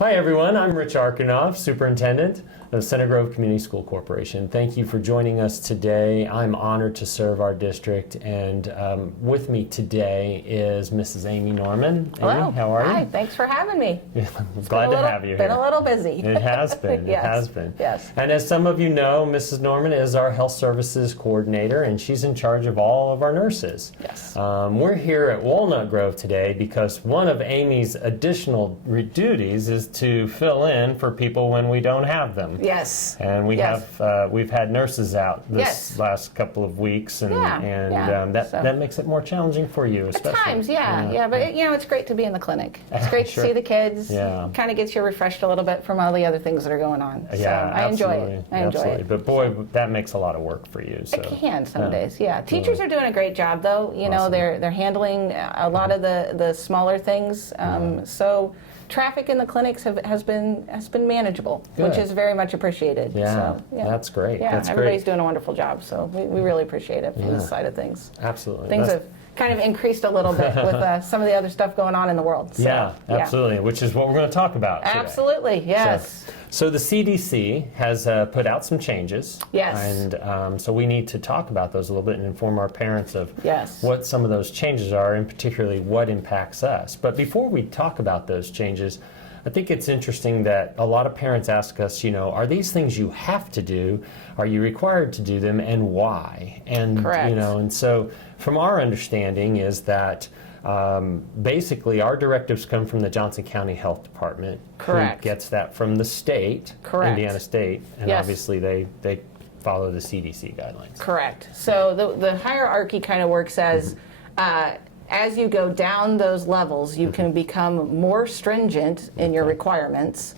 Hi everyone, I'm Rich Arkanov, Superintendent of Center Grove Community School Corporation. Thank you for joining us today. I'm honored to serve our district, and with me today is Mrs. Amy Norman. Hello. Amy, how are you? Hi, thanks for having me. I'm glad to have you here. Been a little busy. It has been, Yes. it has been. Yes. And as some of you know, Mrs. Norman is our Health Services Coordinator, and she's in charge of all of our nurses. Yes. We're here at Walnut Grove today because one of Amy's additional duties is to fill in for people when we don't have them. Yes. And we have we've had nurses out this last couple of weeks, and that makes it more challenging for you, especially. At times, but it's great to be in the clinic. It's great to see the kids. Yeah. Kind of gets you refreshed a little bit from all the other things that are going on. Yeah, so I enjoy it. I enjoy absolutely. it. But boy, that makes a lot of work for you. So. It can some days. Yeah. Teachers are doing a great job, though. You know, they're handling a lot of the smaller things. So traffic in the clinics has been manageable, which is very much appreciated. Yeah, so, that's great. Yeah, that's everybody's great. doing a wonderful job, so we really appreciate it from this side of things. Absolutely. Things have kind of increased a little bit with some of the other stuff going on in the world. So, yeah, absolutely, which is what we're going to talk about today. Absolutely, yes. So the CDC has put out some changes. Yes. And so we need to talk about those a little bit and inform our parents of what some of those changes are, and particularly what impacts us. But before we talk about those changes, I think it's interesting that a lot of parents ask us, are these things you have to do? Are you required to do them, and why? And Correct. And so from our understanding is that basically our directives come from the Johnson County Health Department. Correct. Who gets that from the state, Indiana State, and obviously they follow the CDC guidelines. Correct. So the hierarchy kind of works as you go down those levels, you can become more stringent in your requirements.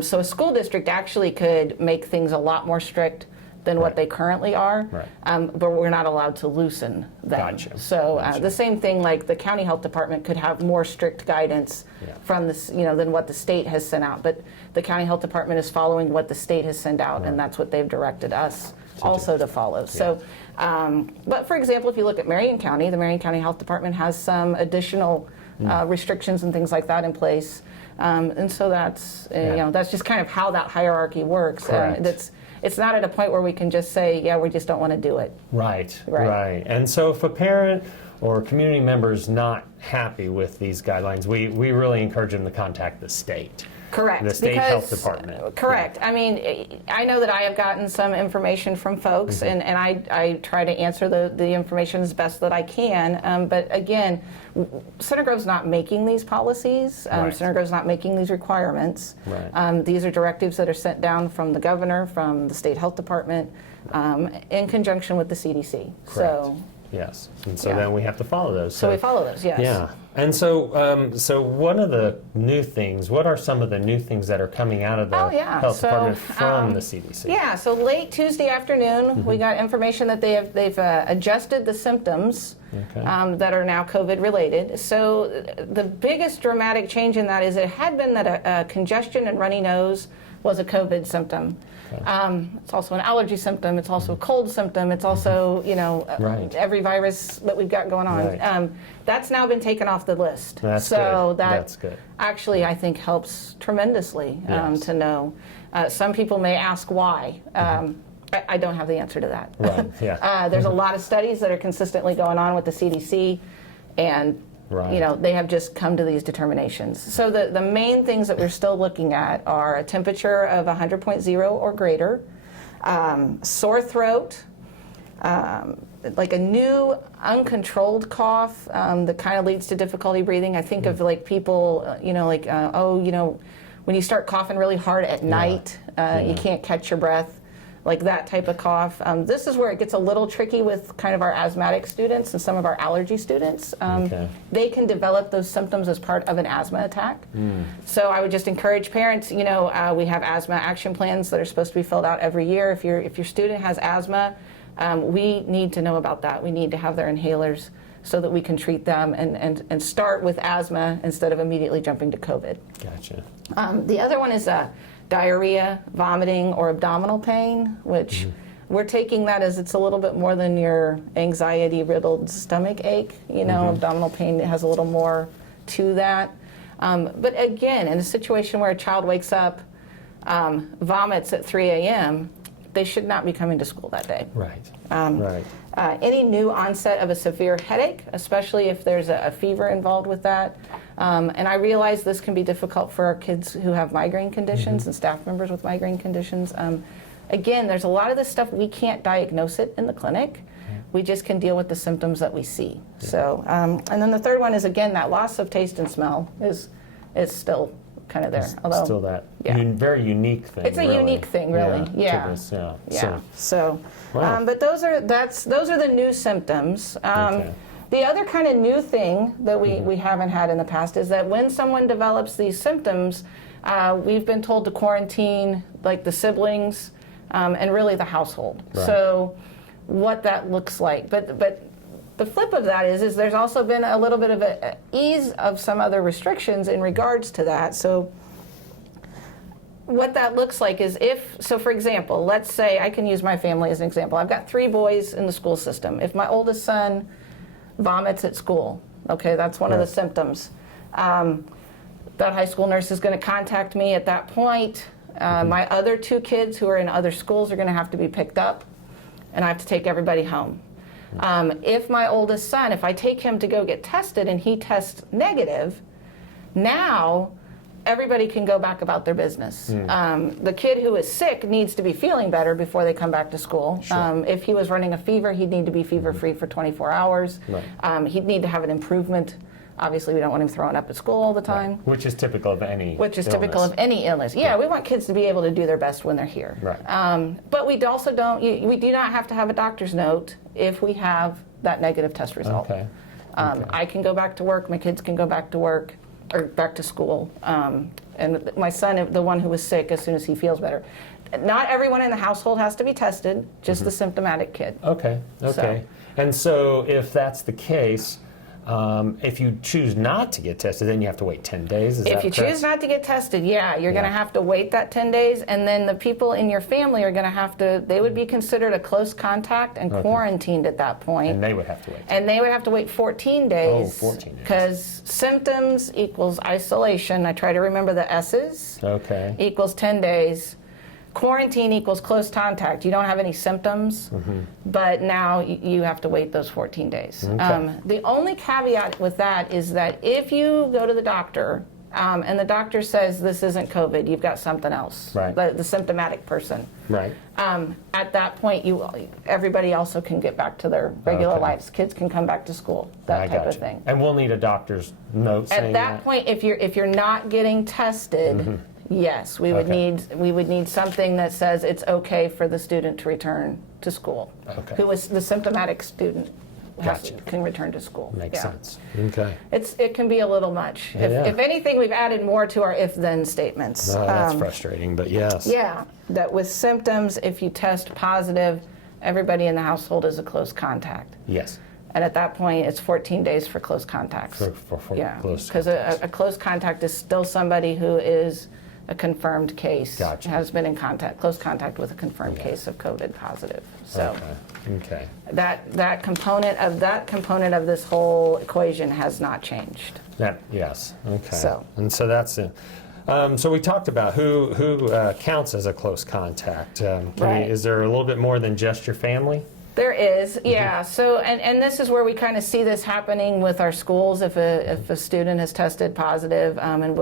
So a school district actually could make things a lot more strict than what they currently are, but we're not allowed to loosen them. Gotcha. So the same thing, like the county health department could have more strict guidance from this, than what the state has sent out. But the county health department is following what the state has sent out, and that's what they've directed us also to follow. So, but for example, if you look at Marion County, the Marion County Health Department has some additional restrictions and things like that in place, and so that's that's just kind of how that hierarchy works. It's not at a point where we can just say, we just don't want to do it. Right. And so if a parent or community member is not happy with these guidelines, we really encourage them to contact the state. Correct. The state health department. Correct. I mean, I know that I have gotten some information from folks, and I try to answer the information as best that I can. But again, Center Grove's not making these policies. Center Grove's not making these requirements. These are directives that are sent down from the governor, from the state health department, in conjunction with the CDC. Correct. So. Yes, and so then we have to follow those. So we follow those, yes. Yeah, and so one of the new things, what are some of the new things that are coming out of the health department from the CDC? Yeah, so late Tuesday afternoon, we got information that they've adjusted the symptoms that are now COVID related. So the biggest dramatic change in that is it had been that a congestion and runny nose was a COVID symptom. It's also an allergy symptom. It's also a cold symptom. It's also, every virus that we've got going on. That's now been taken off the list. That's good. Actually, I think, helps tremendously to know. Some people may ask why. I don't have the answer to that. Right. There's a lot of studies that are consistently going on with the CDC, and they have just come to these determinations. So the main things that we're still looking at are a temperature of 100.0 or greater, sore throat, like a new uncontrolled cough that kind of leads to difficulty breathing. I think of like people, when you start coughing really hard at night, you can't catch your breath. Like that type of cough. This is where it gets a little tricky with kind of our asthmatic students and some of our allergy students. They can develop those symptoms as part of an asthma attack. So I would just encourage parents, we have asthma action plans that are supposed to be filled out every year. If your student has asthma, we need to know about that. We need to have their inhalers so that we can treat them and start with asthma instead of immediately jumping to COVID. Gotcha. The other one is diarrhea, vomiting, or abdominal pain, which we're taking that as it's a little bit more than your anxiety-riddled stomach ache. Abdominal pain has a little more to that. But again, in a situation where a child wakes up, vomits at 3 a.m., they should not be coming to school that day. Right. Right. Any new onset of a severe headache, especially if there's a fever involved with that. And I realize this can be difficult for our kids who have migraine conditions and staff members with migraine conditions. Again, there's a lot of this stuff we can't diagnose it in the clinic. We just can deal with the symptoms that we see. Yeah. So, and then the third one is, again, that loss of taste and smell is still kind of there. Although, still that very unique thing. It's a unique thing, really. Yeah. So, wow. But those are the new symptoms. The other kind of new thing that we haven't had in the past is that when someone develops these symptoms, we've been told to quarantine like the siblings and really the household. Right. So, what that looks like, but the flip of that is there's also been a little bit of a ease of some other restrictions in regards to that. So what that looks like is for example, let's say I can use my family as an example. I've got 3 boys in the school system. If my oldest son vomits at school, okay, that's one of the symptoms. That high school nurse is going to contact me at that point. My other 2 kids who are in other schools are going to have to be picked up, and I have to take everybody home. If my oldest son, if I take him to go get tested and he tests negative, now everybody can go back about their business. The kid who is sick needs to be feeling better before they come back to school. Sure. If he was running a fever, he'd need to be fever-free for 24 hours. Right. He'd need to have an improvement. Obviously, we don't want him throwing up at school all the time. Right. Which is typical of any illness. Yeah, we want kids to be able to do their best when they're here. Right. But we also we do not have to have a doctor's note if we have that negative test result. Okay. I can go back to work, my kids can go back to work, or back to school. And my son, the one who was sick, as soon as he feels better. Not everyone in the household has to be tested, just the symptomatic kid. Okay. And so if that's the case, if you choose not to get tested, then you have to wait 10 days. If you choose not to get tested, you're going to have to wait that 10 days, and then the people in your family are going to have to, they would be considered a close contact and quarantined at that point. And they would have to wait. And they would have to wait 14 days. 14 days. Because symptoms equals isolation. I try to remember the S's. Okay. Equals 10 days. Quarantine equals close contact. You don't have any symptoms, but now you have to wait those 14 days. Okay. The only caveat with that is that if you go to the doctor and the doctor says this isn't COVID, you've got something else, right. the symptomatic person. Right. At that point, everybody also can get back to their regular lives. Kids can come back to school, that type of thing. And we'll need a doctor's note saying that? At that point, if you're not getting tested, yes, we would need something that says it's okay for the student to return to school. Okay. Who is the symptomatic student can return to school. Makes sense. Okay. It can be a little much. If anything, we've added more to our if-then statements. That's frustrating, but yes. Yeah, that with symptoms, if you test positive, everybody in the household is a close contact. Yes. And at that point, it's 14 days for close contacts. For close because a close contact is still somebody who is a confirmed case, has been in close contact with a confirmed case of COVID positive. So that component of this whole equation has not changed. Yes. Okay. So that's it. So we talked about who counts as a close contact. Is there a little bit more than just your family? There is, yeah. So, and this is where we kind of see this happening with our schools. If a student has tested positive, and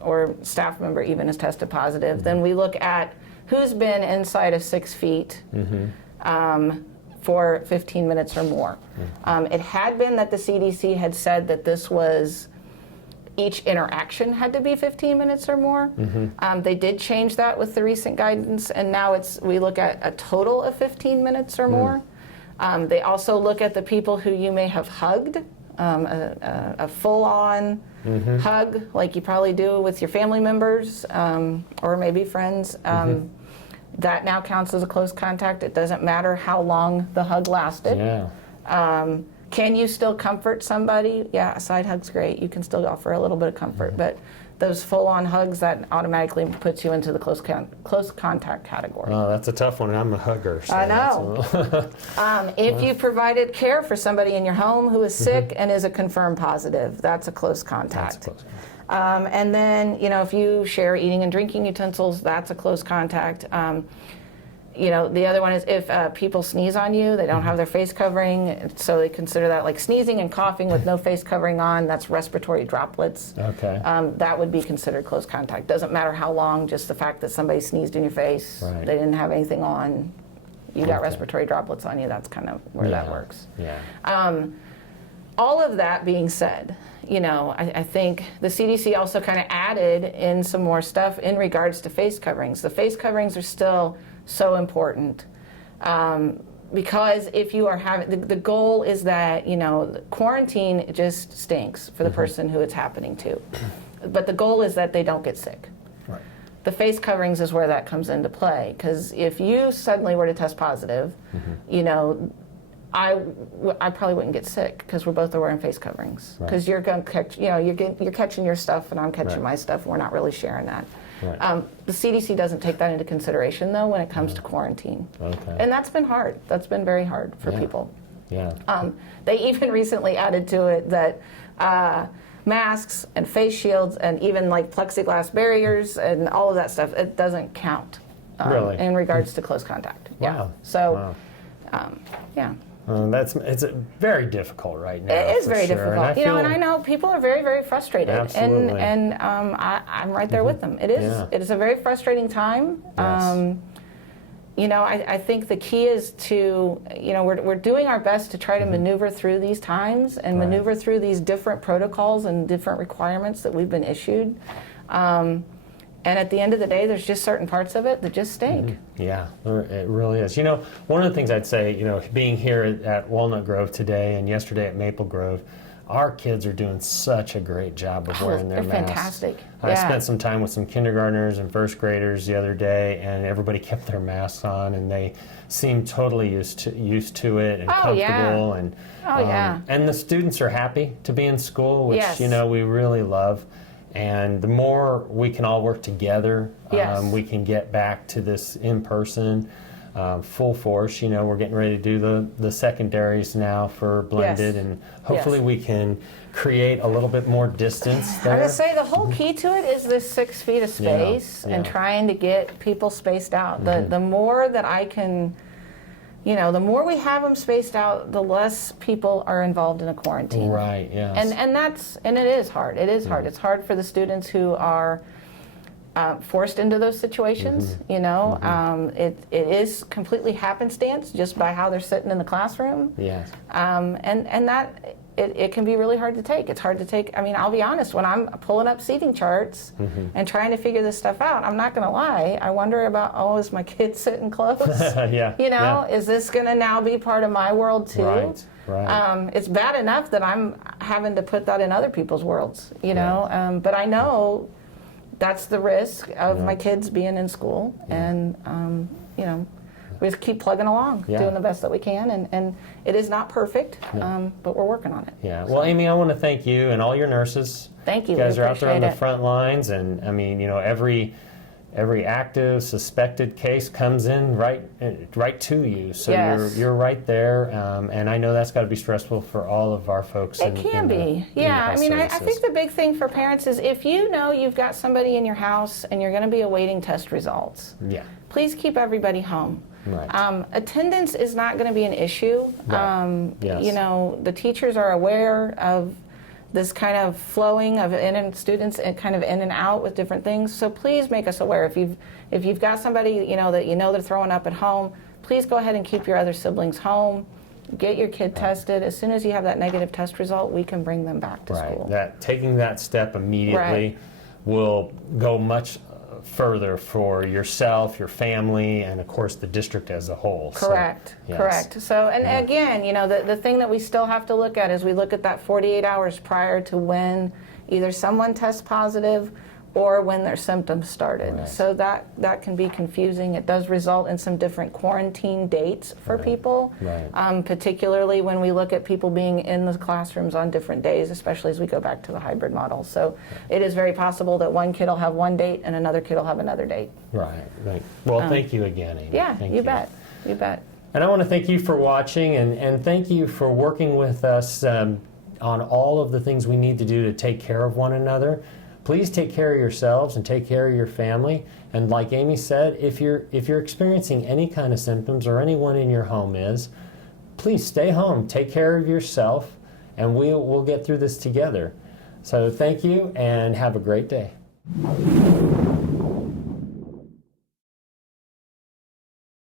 or staff member even has tested positive, then we look at who's been inside of 6 feet for 15 minutes or more. It had been that the CDC had said that this was each interaction had to be 15 minutes or more. They did change that with the recent guidance, and now we look at a total of 15 minutes or more. They also look at the people who you may have hugged, a full-on hug, like you probably do with your family members or maybe friends. That now counts as a close contact. It doesn't matter how long the hug lasted. Can you still comfort somebody? Yeah, a side hug's great. You can still offer a little bit of comfort, but those full-on hugs, that automatically puts you into the close contact category. Oh, that's a tough one. I'm a hugger. So I know. If you provided care for somebody in your home who is sick and is a confirmed positive, that's a close contact. That's close. And then, if you share eating and drinking utensils, that's a close contact. The other one is if people sneeze on you, they don't have their face covering, so they consider that like sneezing and coughing with no face covering on, that's respiratory droplets. Okay. That would be considered close contact. Doesn't matter how long, just the fact that somebody sneezed in your face, right. They didn't have anything on, you got respiratory droplets on you, that's kind of where that works. Yeah. All of that being said, I think the CDC also kind of added in some more stuff in regards to face coverings. The face coverings are still so important because if you are having, the goal is that, quarantine just stinks for the person who it's happening to. But the goal is that they don't get sick. Right. The face coverings is where that comes into play, because if you suddenly were to test positive, I probably wouldn't get sick because we're both wearing face coverings. Because you're going to catch, you're catching your stuff and I'm catching my stuff, and we're not really sharing that. Right. The CDC doesn't take that into consideration, though, when it comes to quarantine. Okay. And that's been hard. That's been very hard for people. Yeah. They even recently added to it that masks and face shields and even like plexiglass barriers and all of that stuff, it doesn't count really? In regards to close contact. Wow. Yeah. So, yeah. It's very difficult right now. It is very sure. difficult. And I know people are very, very frustrated. Absolutely. And I'm right there with them. It is. Yeah. It is a very frustrating time. Yes. I think the key is to, we're doing our best to try to maneuver through these times and maneuver through these different protocols and different requirements that we've been issued. And at the end of the day, there's just certain parts of it that just stink. Yeah, it really is. One of the things I'd say, being here at Walnut Grove today and yesterday at Maple Grove, our kids are doing such a great job of wearing their masks. They're fantastic. I spent some time with some kindergartners and first graders the other day, and everybody kept their masks on, and they seemed totally used to it and comfortable. And and the students are happy to be in school, which we really love. And the more we can all work together, we can get back to this in-person, full force. We're getting ready to do the secondaries now for blended, and hopefully we can create a little bit more distance there. I would say the whole key to it is this 6 feet of space and trying to get people spaced out. The more that I can... the more we have them spaced out, the less people are involved in a quarantine. Right, yes. And it is hard. It is hard. It's hard for the students who are forced into those situations, It is completely happenstance just by how they're sitting in the classroom. Yes. And that... It can be really hard to take. It's hard to take. I mean, I'll be honest, when I'm pulling up seating charts and trying to figure this stuff out, I'm not going to lie. I wonder about, is my kid sitting close? Is this going to now be part of my world too? Right. It's bad enough that I'm having to put that in other people's worlds, but I know that's the risk of my kids being in school, and, we just keep plugging along, doing the best that we can, and it is not perfect, but we're working on it. Yeah. Well, Amy, I want to thank you and all your nurses. Thank you. You guys are out there on the front lines, and I mean, every active suspected case comes in right to you, so you're right there, and I know that's got to be stressful for all of our folks. It can be. I mean, I think the big thing for parents is if you've got somebody in your house and you're going to be awaiting test results. Yeah. Please keep everybody home. Right. Attendance is not going to be an issue. Right. The teachers are aware of this kind of flowing of students and kind of in and out with different things. So please make us aware. If you've got somebody that they're throwing up at home, please go ahead and keep your other siblings home. Get your kid tested. As soon as you have that negative test result, we can bring them back to school. Taking that step immediately will go much further for yourself, your family, and of course the district as a whole. Correct. So, and again, the thing that we still have to look at is we look at that 48 hours prior to when either someone tests positive or when their symptoms started. Right. So that can be confusing. It does result in some different quarantine dates for people, particularly when we look at people being in the classrooms on different days, especially as we go back to the hybrid model. So it is very possible that one kid will have one date and another kid will have another date. Right. Well, thank you again, Amy. Yeah, thank you bet. You bet. And I want to thank you for watching, and thank you for working with us on all of the things we need to do to take care of one another. Please take care of yourselves and take care of your family. And like Amy said, if you're experiencing any kind of symptoms, or anyone in your home is, please stay home, take care of yourself, and we'll get through this together. So thank you, and have a great day.